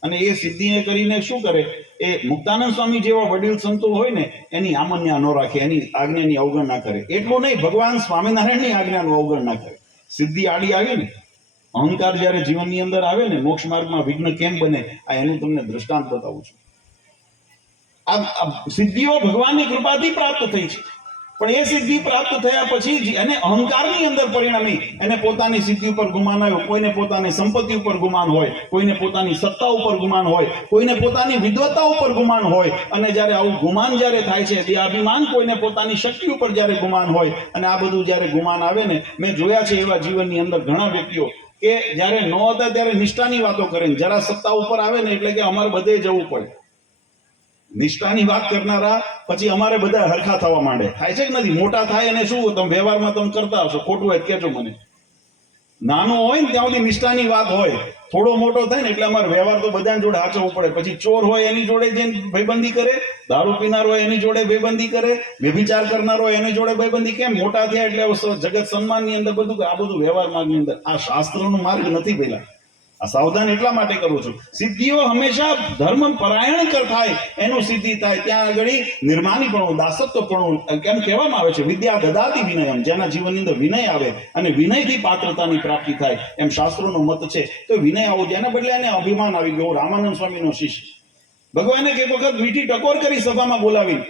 અને એ સિદ્ધિને કરીને શું કરે, એ મુક્તાનંદ સ્વામી જેવા વડીલ સંતો હોય ને એની આમન્યા ન રાખે, એની આજ્ઞાની અવગણના કરે. એટલું નહીં, ભગવાન સ્વામિનારાયણની આજ્ઞાનું અવગણના કરે. સિદ્ધિ આડી આવે ને, અહંકાર જ્યારે જીવનની અંદર આવે ને, મોક્ષ માર્ગમાં વિઘ્ન કેમ બને, આ એનું તમને દ્રષ્ટાંત બતાવું છું. આ સિદ્ધિઓ ભગવાનની કૃપાથી પ્રાપ્ત થઈ છે. પણ એ સિદ્ધિ પ્રાપ્ત થયા પછી એને અહંકારની અંદર પરિણમી, એને પોતાની સિદ્ધિ ઉપર ગુમાન આવ્યું. કોઈને પોતાની સંપત્તિ ઉપર ગુમાન હોય, કોઈને પોતાની સત્તા ઉપર ગુમાન હોય, કોઈને પોતાની વિદ્વત્તા ઉપર ગુમાન હોય. અને જ્યારે આવું ગુમાન જ્યારે થાય છે, દેહાભિમાન, કોઈને પોતાની શક્તિ ઉપર જ્યારે ગુમાન હોય, અને આ બધું જ્યારે ગુમાન આવે ને, મેં જોયા છે એવા જીવનની અંદર ઘણા વ્યક્તિઓ કે જ્યારે ન હતા ત્યારે નિષ્ઠાની વાતો કરે, જરા સત્તા ઉપર આવે ને એટલે કે અમારે બધે જવું પડે. નિષ્ઠાની વાત કરનારા પછી અમારે બધા હરખા થવા માંડે. થાય છે કે નથી? મોટા થાય અને શું તમે વ્યવહારમાં તમે કરતા હશો, ખોટું હોય કહેજો મને. નાનો હોય ને ત્યાં સુધી નિષ્ઠાની વાત હોય, થોડો મોટો થાય ને એટલે અમારે વ્યવહાર તો બધાની જોડે આચરવું પડે. પછી ચોર હોય એની જોડે જઈને ભાઈબંધી કરે, દારૂ પીનાર હોય એની જોડે ભાઈબંધી કરે, વ્યભિચાર કરનાર હોય એની જોડે ભાઈબંધી. કેમ? મોટા થયા એટલે હવે જગત સન્માનની અંદર બધું આ બધું વ્યવહાર માર્ગની અંદર. આ શાસ્ત્રનો માર્ગ નથી પેલા. આ સાવધાન એટલા માટે કરું છું. સિદ્ધિઓ હંમેશા ધર્મ પરાયણ થાય એનું સિદ્ધિ થાય. ત્યાં આગળ નિર્માનીપણું, દાસત્વપણું એમ કહેવામાં આવે છે, વિદ્યા દદાતિ વિનયમ. જેના જીવનની અંદર વિનય આવે અને વિનયથી પાત્રતાની પ્રાપ્તિ થાય એમ શાસ્ત્રોનો મત છે. તો વિનય આવો, જેના બદલે એને અભિમાન આવી ગયો. રામાનંદ સ્વામીનો શિષ્ય ભગવાને એક વખત મીઠી ટકોર કરી સભામાં બોલાવી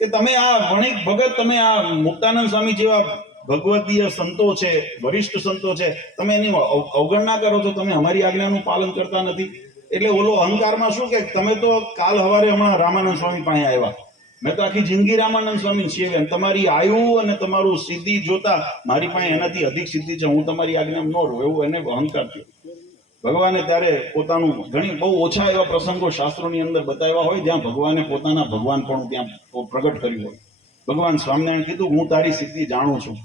કે તમે આ વણિક ભગત, તમે આ મુક્તાનંદ સ્વામી જેવા ભગવદીય સંતો છે, વરિષ્ઠ સંતો છે, તમે એની અવગણના કરો છો, તમે અમારી આજ્ઞાનું પાલન કરતા નથી. એટલે ઓલો અહંકારમાં શું કે તમે તો કાલ સવારે હમણાં રામાનંદ સ્વામી પાસે આવ્યા, મેં તો આખી જિંદગી રામાનંદ સ્વામી છીએ, તમારી આયુ અને તમારું સિદ્ધિ જોતા મારી પાસે એનાથી અધિક સિદ્ધિ છે, હું તમારી આજ્ઞામાં ન રહું, એવું એને અહંકાર થયો. ભગવાને ત્યારે પોતાનું ઘણી બહુ ઓછા એવા પ્રસંગો શાસ્ત્રોની અંદર બતાવ્યા હોય જ્યાં ભગવાને પોતાના ભગવાનપણું ત્યાં પ્રગટ કર્યું હોય. ભગવાન સ્વામિનારાયણ કીધું, હું તારી સિદ્ધિ જાણું છું,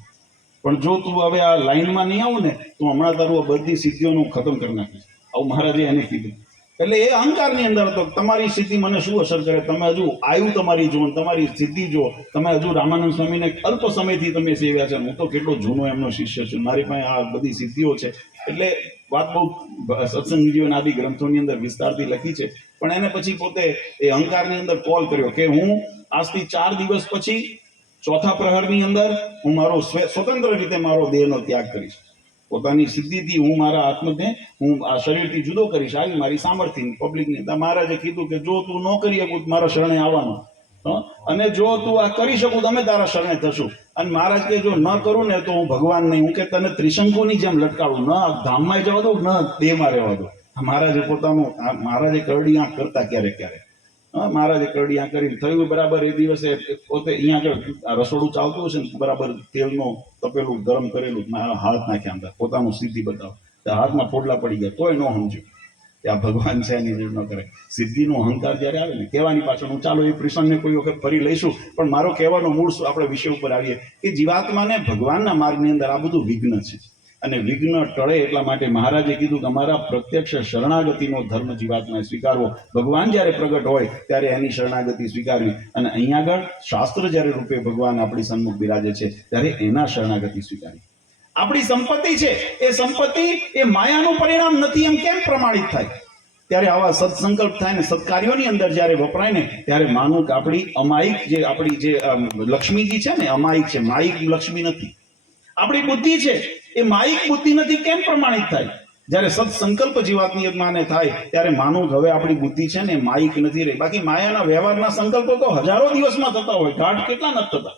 પણ જો તું હવે આ લાઈનમાં નહીં આવું ને તો હમણાં તારું આ બધી સિદ્ધિઓનું ખતમ કરી નાખીશ. આવું મહારાજે એને કીધું. એટલે એ અહંકારની અંદર હતો. તમારી સિદ્ધિ મને શું અસર કરે? તમે હજુ આયુ તમારી જુઓ, તમારી સિદ્ધિ જુઓ. તમે હજુ રામાનંદ સ્વામીને અલ્પ સમયથી તમે સેવ્યા છે, હું તો કેટલો જૂનો એમનો શિષ્ય છું, મારી પાસે આ બધી સિદ્ધિઓ છે. એટલે વાત બહુ સત્સંગ જીવન આદિ ગ્રંથોની અંદર વિસ્તારથી લખી છે. પણ એને પછી પોતે એ અહંકારની અંદર કોલ કર્યો કે હું આજથી 4 દિવસ પછી ચોથા પ્રહરની અંદર હું મારો સ્વતંત્ર રીતે મારો દેહનો ત્યાગ કરીશ. પોતાની સિદ્ધિથી હું મારા આત્મને હું આ શરીરથી જુદો કરીશ. આવી મારી સામર્થ્ય પબ્લિકની. મહારાજે કીધું કે જો તું ન કરી શકું મારા શરણે આવવાનું, અને જો તું આ કરી શકું તો અમે તારા શરણે થશું. અને મહારાજ કે જો ન કરું ને તો હું ભગવાન નહીં, હું કે તને ત્રિશંકુની જેમ લટકાડું, ન ધામમાં જવા દઉં, ન દેહમાં રહેવા દઉં. મહારાજે પોતાનું મહારાજે કરડી આંખ કરતા ક્યારેક ક્યારેક મહારાજે કરડી આંખ કરી. થયું બરાબર એ દિવસે પોતે અહીંયા આગળ રસોડું ચાલતું હશે ને, બરાબર તેલનું તપેલું ગરમ કરેલું, હાથ નાખ્યા અંદર પોતાનું સિદ્ધિ બતાવ, હાથમાં ફોડલા પડી ગયા. તોય ન સમજ્યું કે આ ભગવાન છે એની નિર્ણય કરે. સિદ્ધિનો અહંકાર જ્યારે આવે ને કહેવાની પાછળ, હું ચાલો એ પ્રસંગને કોઈ વખત ફરી લઈશું, પણ મારો કહેવાનો મૂળ આપણે વિષય ઉપર આવીએ કે જીવાત્માને ભગવાનના માર્ગની અંદર આ બધું વિઘ્ન છે. અને વિઘ્ન ટળે એટલા માટે મહારાજે કીધું કે અમારા પ્રત્યક્ષ શરણાગતિનો ધર્મ જીવાત્માએ સ્વીકારવો. ભગવાન જ્યારે પ્રગટ હોય ત્યારે એની શરણાગતિ સ્વીકારવી. અને અહીંયા આગળ શાસ્ત્ર જ્યારે રૂપે ભગવાન આપણી સન્મુખ બિરાજે છે ત્યારે એના શરણાગતિ સ્વીકારવી. આપણી સંપત્તિ છે, એ સંપત્તિ એ માયાનું પરિણામ નથી એમ કેમ પ્રમાણિત થાય? ત્યારે આવા સત્સંકલ્પ થાય ને સત્કાર્યોની અંદર જ્યારે વપરાય ને ત્યારે માનું કે આપણી અમાયિક જે આપણી જે લક્ષ્મીજી છે ને, અમાયિક છે, માયિક લક્ષ્મી નથી. આપણી બુદ્ધિ છે એ માયિક બુદ્ધિ નથી કેમ પ્રમાણિત થાય? જ્યારે સત્સંકલ્પ જીવાત્મી માને થાય ત્યારે માનું હવે આપણી બુદ્ધિ છે ને માયિક નથી રહી. બાકી માયાના વ્યવહારના સંકલ્પો તો હજારો દિવસમાં થતા હોય, ઘાટ કેટલા નથી થતા?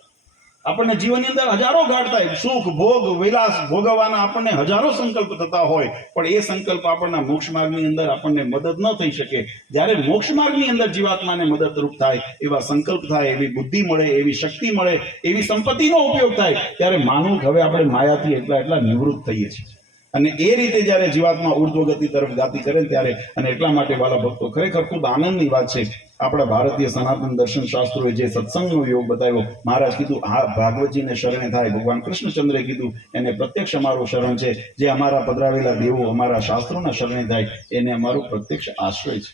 આપણને જીવનની અંદર હજારો ઘાટ થાય, સુખ ભોગ વિલાસ ભોગવવાના આપણને હજારો સંકલ્પ થતા હોય, પણ એ સંકલ્પ આપણના મોક્ષ માર્ગની અંદર આપણને મદદ ન થઈ શકે. જ્યારે મોક્ષ માર્ગની અંદર જીવાત્માને મદદરૂપ થાય એવા સંકલ્પ થાય, એવી બુદ્ધિ મળે, એવી શક્તિ મળે, એવી સંપત્તિનો ઉપયોગ થાય ત્યારે માનું હવે આપણે માયાથી એટલા નિવૃત્ત થઈએ છીએ. અને એ રીતે જ્યારે જીવાત્મા ઉર્ધ્વગતિ તરફ ગાતી કરે ત્યારે, અને એટલા માટે વાલા ભક્તો ખરેખર ખૂબ આનંદની વાત છે. આપણા ભારતીય સનાતન દર્શન શાસ્ત્રોએ જે સત્સંગનો યોગ બતાવ્યો, મહારાજ કીધું આ ભાગવતજીને શરણે થાય. ભગવાન કૃષ્ણચંદ્રે કીધું એને પ્રત્યક્ષ અમારો શરણ છે. જે અમારા પધરાવેલા દેવો અમારા શાસ્ત્રોના શરણે થાય એને અમારું પ્રત્યક્ષ આશ્રય છે.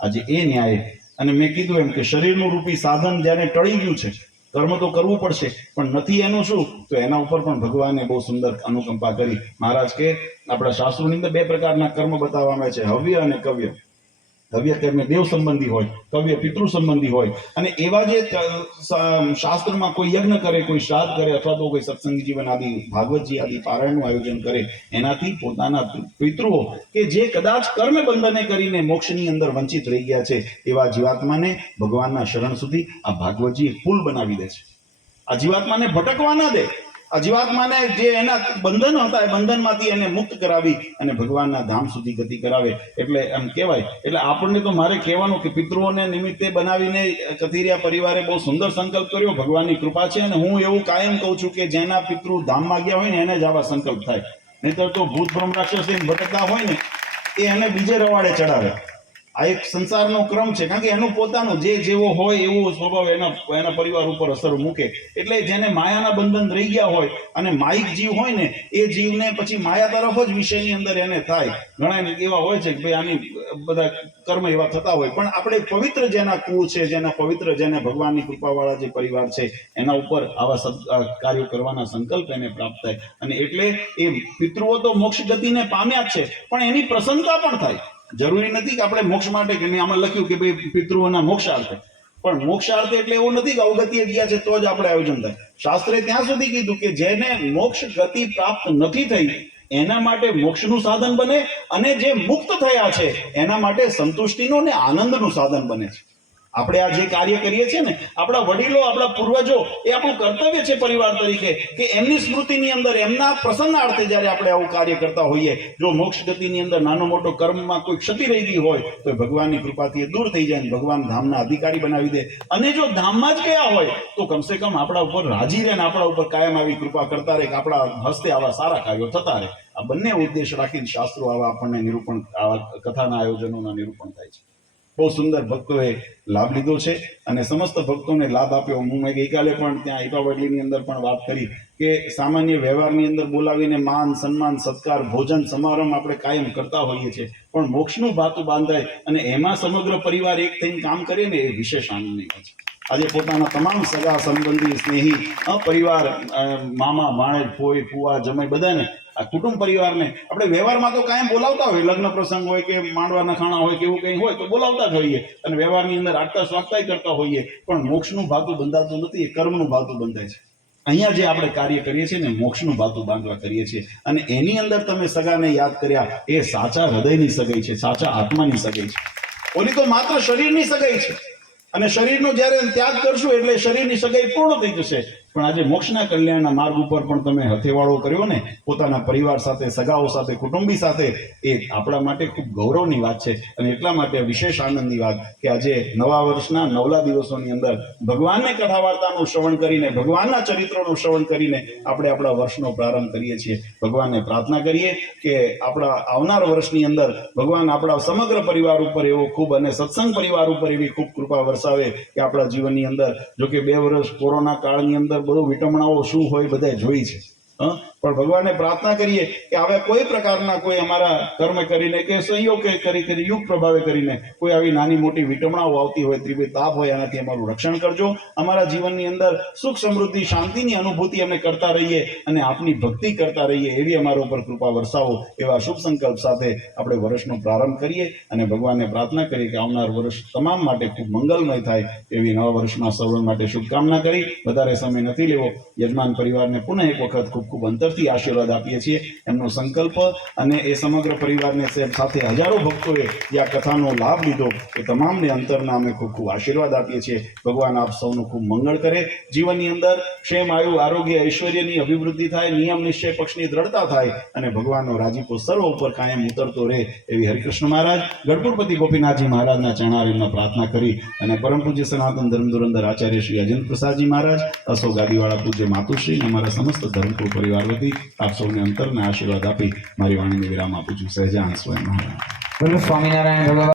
આજે એ ન્યાય, અને મેં કીધું એમ કે શરીરનું રૂપી સાધન જ્યારે ટળી ગયું છે, કર્મ તો કરવું પડશે, પણ નથી એનું શું? તો એના ઉપર પણ ભગવાને બહુ સુંદર અનુકંપા કરી. મહારાજ કે આપણા શાસ્ત્રોની અંદર 2 પ્રકારના કર્મ બતાવવામાં આવે છે, હવ્ય અને કવ્ય. હવ્ય કર્મ દેવ સંબંધી હોય, કવ્ય પિતૃ સંબંધી હોય. અને એવા જે શાસ્ત્રમાં કોઈ યજ્ઞ કરે, કોઈ શ્રાદ્ધ કરે, અથવા તો કોઈ સત્સંગ જીવન આદિ ભાગવતજી આદિ પારાયણનું આયોજન કરે, એનાથી પોતાના પિતૃઓ કે જે કદાચ કર્મ બંધને કરીને મોક્ષની અંદર વંચિત રહી ગયા છે એવા જીવાત્માને ભગવાનના શરણ સુધી આ ભાગવતજી એક પુલ બનાવી દે છે. આ જીવાત્માને ભટકવા ન દે. આ જીવાત્માને જે એના બંધન હતા એ બંધનમાંથી એને મુક્ત કરાવી અને ભગવાનના ધામ સુધી ગતિ કરાવે. એટલે એમ કહેવાય. એટલે આપણને તો મારે કહેવાનું કે પિતૃઓને નિમિત્તે બનાવીને કથિરિયા પરિવારે બહુ સુંદર સંકલ્પ કર્યો. ભગવાનની કૃપા છે. અને હું એવું કાયમ કહું છું કે જેના પિતૃ ધામમાં ગયા હોય ને એને જ આવા સંકલ્પ થાય. નહીતર તો ભૂત બ્રહ્મ રાક્ષસ ભટકતા હોય ને એ એને બીજે રવાડે ચડાવે. આ એક સંસારનો ક્રમ છે, કારણ કે એનું પોતાનું જે જેવો હોય એવો સ્વભાવ એના પરિવાર ઉપર અસર મૂકે. એટલે જેને માયાના બંધન રહી ગયા હોય અને માયિક જીવ હોય ને એ જીવને પછી માયા તરફ જ વિષયની અંદર એને થાય. ઘણા એવા હોય છે કે ભાઈ આની બધા કર્મ એવા થતા હોય, પણ આપણે પવિત્ર જેના કુળ છે, જેના પવિત્ર જેને ભગવાનની કૃપાવાળા જે પરિવાર છે એના ઉપર આવા કાર્યો કરવાના સંકલ્પ એને પ્રાપ્ત થાય. અને એટલે એ પિતૃઓ તો મોક્ષ ગતિને પામ્યા જ છે, પણ એની પ્રસન્નતા પણ થાય. જરૂરી નથી કે આપણે મોક્ષ માટે કે આમાં લખ્યું કે ભાઈ પિતૃઓના મોક્ષાર્થે, પણ મોક્ષાર્થે એટલે એવું નથી કે અવગતિએ ગયા છે તો જ આપણે આયોજન થાય. શાસ્ત્રે ત્યાં સુધી કીધું કે જેને મોક્ષ ગતિ પ્રાપ્ત નથી થઈ એના માટે મોક્ષનું સાધન બને, અને જે મુક્ત થયા છે એના માટે સંતુષ્ટિનું અને આનંદનું સાધન બને છે. આપણે આ જે કાર્ય કરીએ છીએ ને, આપણા વડીલો, આપણા પૂર્વજો, એ આપણું કર્તવ્ય છે પરિવાર તરીકે કે એમની સ્મૃતિની અંદર, એમના પ્રસન્નાર્થે જ્યારે આપણે આવું કાર્ય કરતા હોઈએ, જો મોક્ષ ગતિની અંદર નાનો મોટો કર્મમાં કોઈ ક્ષતિ રહી ગઈ હોય તો ભગવાનની કૃપાથી એ દૂર થઈ જાય, ભગવાન ધામના અધિકારી બનાવી દે. અને જો ધામમાં જ ગયા હોય તો કમસે કમ આપણા ઉપર રાજી રહે ને આપણા ઉપર કાયમ આવી કૃપા કરતા રહે કે આપણા હસ્તે આવા સારા કાર્યો થતા રહે. આ બંને ઉદ્દેશ રાખીને શાસ્ત્રો આવા આપણને નિરૂપણ, આવા કથાના આયોજનોના નિરૂપણ થાય છે. બહુ સુંદર ભક્તોએ લાભ લીધો છે અને સમસ્ત ભક્તોને લાભ આપ્યો. હું ગઈકાલે પણ ત્યાં ઈપાવડલીની અંદર પણ વાત કરી કે સામાન્ય વ્યવહારની અંદર બોલાવીને માન સન્માન સત્કાર ભોજન સમારંભ આપણે કાયમ કરતા હોઈએ છીએ, પણ મોક્ષનું ભાતું બાંધાય અને એમાં સમગ્ર પરિવાર એક થઈને કામ કરે ને એ વિશેષ આનંદની વાત છે. આજે પોતાના તમામ સગા સંબંધી સ્નેહી પરિવાર, મામા ભાણેજ ફોઈ ફુવા જમાઈ બધાને, આ કુટુંબ પરિવારને આપણે વ્યવહારમાં તો કાયમ બોલાવતા હોય, લગ્ન પ્રસંગ હોય કે માંડવાના ખાણા હોય કે એવું કંઈ હોય તો બોલાવતા જ હોઈએ અને વ્યવહારની અંદર આગતા સ્વાગતાય કરતા હોઈએ, પણ મોક્ષનું ભાતું બંધાતું નથી, એ કર્મનું ભાતું બંધાય છે. અહીંયા જે આપણે કાર્ય કરીએ છીએ ને મોક્ષનું ભાતું બાંધવા કરીએ છીએ, અને એની અંદર તમે સગાને યાદ કર્યા, એ સાચા હૃદયની સગાઈ છે, સાચા આત્માની સગાઈ છે. ઓલી તો માત્ર શરીરની સગાઈ છે, અને શરીરનો જ્યારે ત્યાગ કરશું એટલે શરીરની સગાઈ પૂર્ણ થઈ જશે. પણ આજે મોક્ષના કલ્યાણના માર્ગ ઉપર પણ તમે હથેવાળો કર્યો ને પોતાના પરિવાર સાથે, સગાઓ સાથે, કુટુંબી સાથે, એ આપણા માટે ખૂબ ગૌરવની વાત છે. અને એટલા માટે વિશેષ આનંદની વાત કે આજે નવા વર્ષના નવલા દિવસોની અંદર ભગવાનને કથા વાર્તાનું શ્રવણ કરીને, ભગવાનના ચરિત્રોનું શ્રવણ કરીને આપણે આપણા વર્ષનો પ્રારંભ કરીએ છીએ. ભગવાનને પ્રાર્થના કરીએ કે આપણા આવનાર વર્ષની અંદર ભગવાન આપણા સમગ્ર પરિવાર ઉપર એવો ખૂબ, અને સત્સંગ પરિવાર ઉપર એવી ખૂબ કૃપા વરસાવે કે આપણા જીવનની અંદર, જો કે 2 વર્ષ કોરોના કાળની અંદર બધું વિટમણાઓ શું હોય બધાએ જોઈ છે, પણ ભગવાનને પ્રાર્થના કરીએ કે હવે કોઈ પ્રકારના કોઈ અમારા કર્મ કરીને કે સંયોગ કરી યુગ પ્રભાવે કરીને કોઈ આવી નાની મોટી વિટમણાઓ આવતી હોય, ત્રિવિધ તાપ હોય, એનાથી અમારું રક્ષણ કરજો. અમારા જીવનની અંદર સુખ સમૃદ્ધિ શાંતિની અનુભૂતિ અમે કરતા રહીએ અને આપની ભક્તિ કરતા રહીએ એવી અમારા ઉપર કૃપા વરસાવો. એવા શુભ સંકલ્પ સાથે આપણે વર્ષનો પ્રારંભ કરીએ અને ભગવાનને પ્રાર્થના કરીએ કે આવનાર વર્ષ તમામ માટે ખૂબ મંગલમય થાય એવી નવા વર્ષમાં સૌ માટે શુભકામના કરી વધારે સમય નથી લેવો. યજમાન પરિવારને પુનઃ એક વખત ખૂબ ખૂબ અંતરથી આશીર્વાદ આપીએ છીએ. એમનો સંકલ્પ અને એ સમગ્ર પરિવારને સાથે હજારો ભક્તોએ જે આ કથાનો લાભ લીધો એ તમામને અંતરના અમે ખૂબ ખૂબ આશીર્વાદ આપીએ છીએ. ભગવાન આપ સૌનું ખૂબ મંગળ કરે, જીવનની અંદર ક્ષેમ, આયુ, આરોગ્ય, ઐશ્વર્યની અભિવૃદ્ધિ થાય, નિયમ નિશ્ચય પક્ષની દ્રઢતા થાય અને ભગવાનનો રાજીપો સર્વ ઉપર કાયમ ઉતરતો રહે એવી હરિકૃષ્ણ મહારાજ, ગઢપુરપતિ ગોપીનાથજી મહારાજના ચરણારવિંદમાં પ્રાર્થના કરી અને પરમ પૂજ્ય સનાતન ધર્મ ધુરંધર આચાર્ય શ્રી અજેન્દ્ર પ્રસાદજી મહારાજ, અશોક ગાદીવાળા પૂજ્ય માતુશ્રી અને અમારા સમસ્ત ધર્મકુળ પરિવાર વતી આપ સૌને અંતરના આશીર્વાદ આપી મારી વાણીને વિરામ આપું છું. સહેજાન સ્વયં મહારાજ. બોલો સ્વામિનારાયણ ભગવાન.